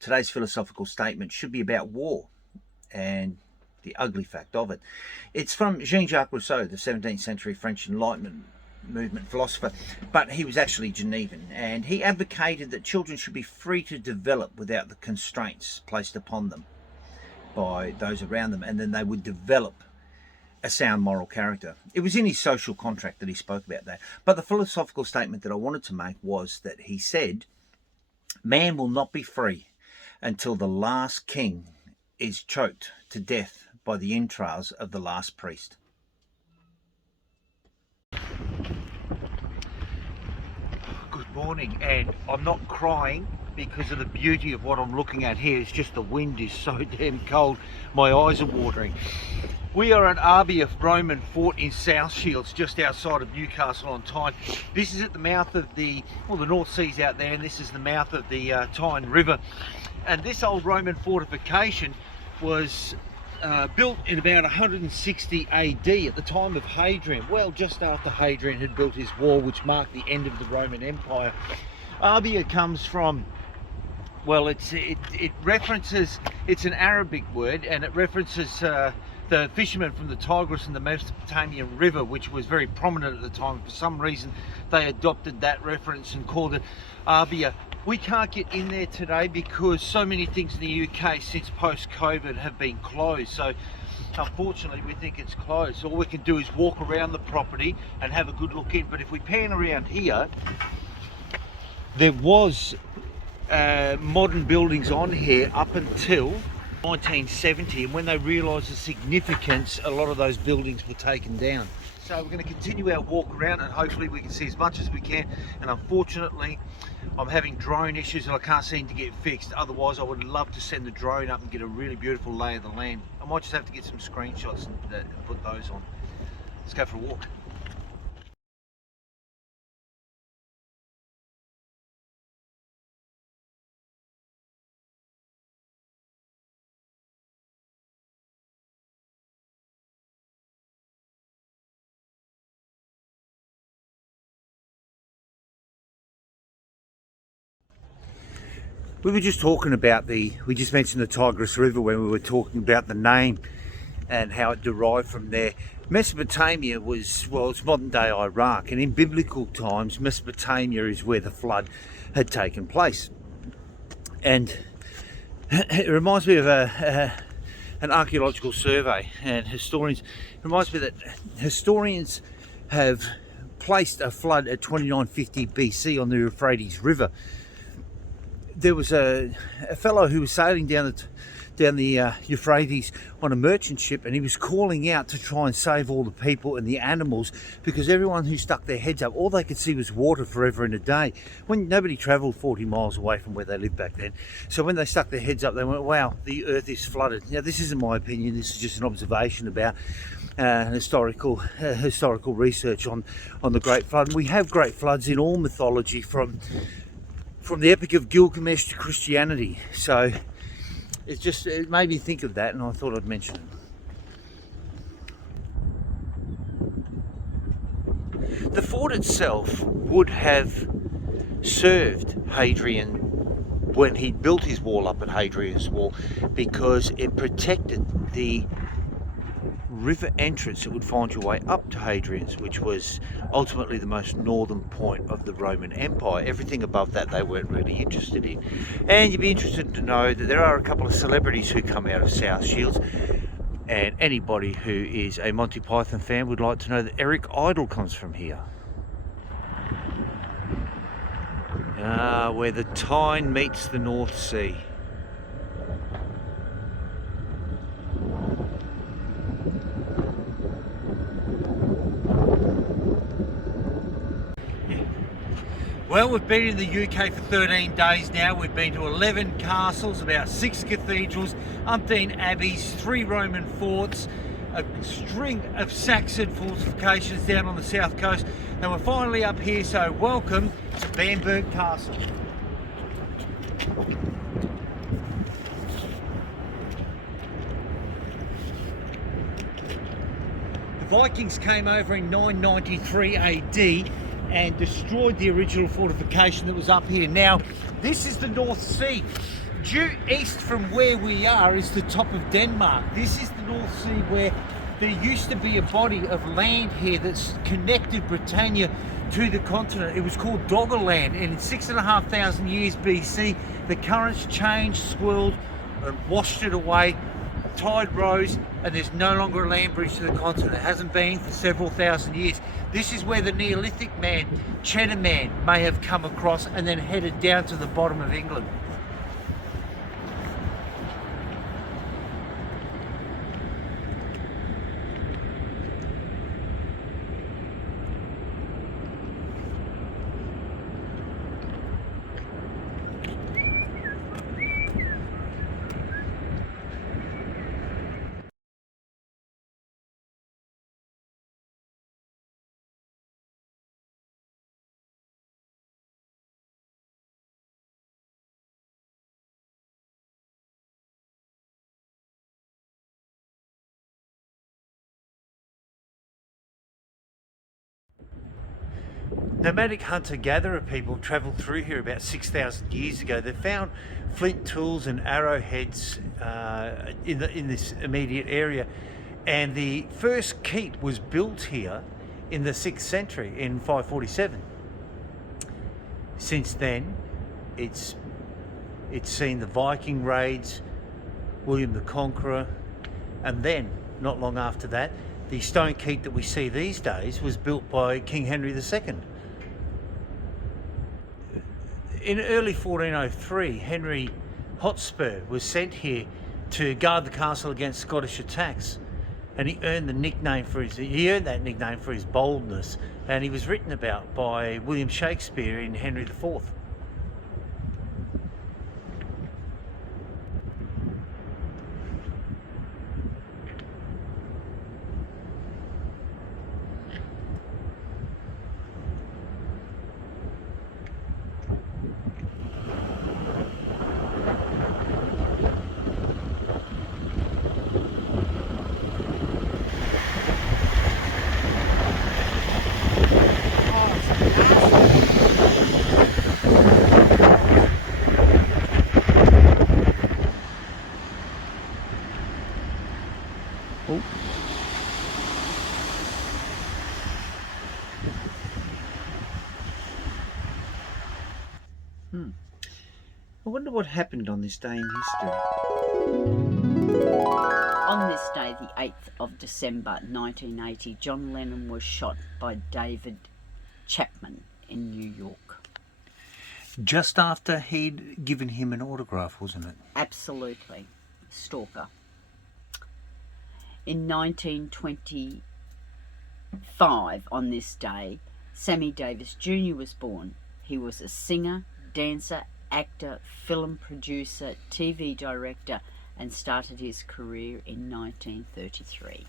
Today's philosophical statement should be about war and the ugly fact of it. It's from Jean-Jacques Rousseau, the 17th century French Enlightenment movement philosopher, but he was actually Genevan, and he advocated that children should be free to develop without the constraints placed upon them by those around them, and then they would develop a sound moral character. It was in his social contract that he spoke about that. But the philosophical statement that I wanted to make was that he said, man will not be free until the last king is choked to death by the entrails of the last priest. Good morning, and I'm not crying because of the beauty of what I'm looking at here. It's just the wind is so damn cold, my eyes are watering. We are at Arbeia Roman fort in South Shields, just outside of Newcastle on Tyne. This is at the mouth of the North Sea's out there, and this is the mouth of the Tyne River. And this old Roman fortification was built in about 160 AD at the time of Hadrian, well just after Hadrian had built his wall, which marked the end of the Roman Empire. Arbeia comes from, well, it references, it's an Arabic word, and it references the fishermen from the Tigris and the Mesopotamian River, which was very prominent at the time. For some reason they adopted that reference and called it Arbeia. We can't get in there today because so many things in the UK since post-COVID have been closed. So unfortunately we think it's closed. All we can do is walk around the property and have a good look in. But if we pan around here, there was modern buildings on here up until 1970, and when they realised the significance, a lot of those buildings were taken down. So we're going to continue our walk around and hopefully we can see as much as we can. And unfortunately I'm having drone issues and I can't seem to get fixed. Otherwise I would love to send the drone up and get a really beautiful lay of the land. I might just have to get some screenshots and put those on. Let's go for a walk. We were just talking about we just mentioned the Tigris River when we were talking about the name and how it derived from there. Mesopotamia was, well, it's modern day Iraq, and in biblical times Mesopotamia is where the flood had taken place. And it reminds me of an archaeological survey, and it reminds me that historians have placed a flood at 2950 BC on the Euphrates River. There was a fellow who was sailing down the Euphrates on a merchant ship, and he was calling out to try and save all the people and the animals, because everyone who stuck their heads up, all they could see was water forever and a day. When nobody travelled 40 miles away from where they lived back then, so when they stuck their heads up, they went, "Wow, the earth is flooded." Now, this isn't my opinion. This is just an observation about historical research on the Great Flood. And we have great floods in all mythology, from the Epic of Gilgamesh to Christianity. So it made me think of that, and I thought I'd mention it. The fort itself would have served Hadrian when he built his wall up at Hadrian's Wall, because it protected the river entrance that would find your way up to Hadrian's, which was ultimately the most northern point of the Roman Empire. Everything above that they weren't really interested in. And you'd be interested to know that there are a couple of celebrities who come out of South Shields, and anybody who is a Monty Python fan would like to know that Eric Idle comes from here. Where the Tyne meets the North Sea. Well, we've been in the UK for 13 days now. We've been to 11 castles, about 6 cathedrals, umpteen abbeys, 3 Roman forts, a string of Saxon fortifications down on the south coast, and we're finally up here, so welcome to Bamburgh Castle. The Vikings came over in 993 AD and destroyed the original fortification that was up here. Now, this is the North Sea, due east from where we are is the top of Denmark. This is the North Sea where there used to be a body of land here that's connected Britannia to the continent. It was called Doggerland, and in 6,500 years BC, the currents changed, swirled, and washed it away. Tide rose, and there's no longer a land bridge to the continent. It hasn't been for several thousand years. This is where the Neolithic man, Cheddar Man, may have come across and then headed down to the bottom of England. Nomadic hunter-gatherer people travelled through here about 6,000 years ago. They found flint tools and arrowheads in this immediate area, and the first keep was built here in the 6th century in 547. Since then, it's seen the Viking raids, William the Conqueror, and then, not long after that, the stone keep that we see these days was built by King Henry II. In early 1403, Henry Hotspur was sent here to guard the castle against Scottish attacks, and he earned that nickname for his boldness, and he was written about by William Shakespeare in Henry IV. I wonder what happened on this day in history. On this day, the 8th of December 1980, John Lennon was shot by David Chapman in New York. Just after he'd given him an autograph, wasn't it? Absolutely. Stalker. In 1925, on this day, Sammy Davis Jr. was born. He was a singer, dancer, actor, film producer, TV director, and started his career in 1933.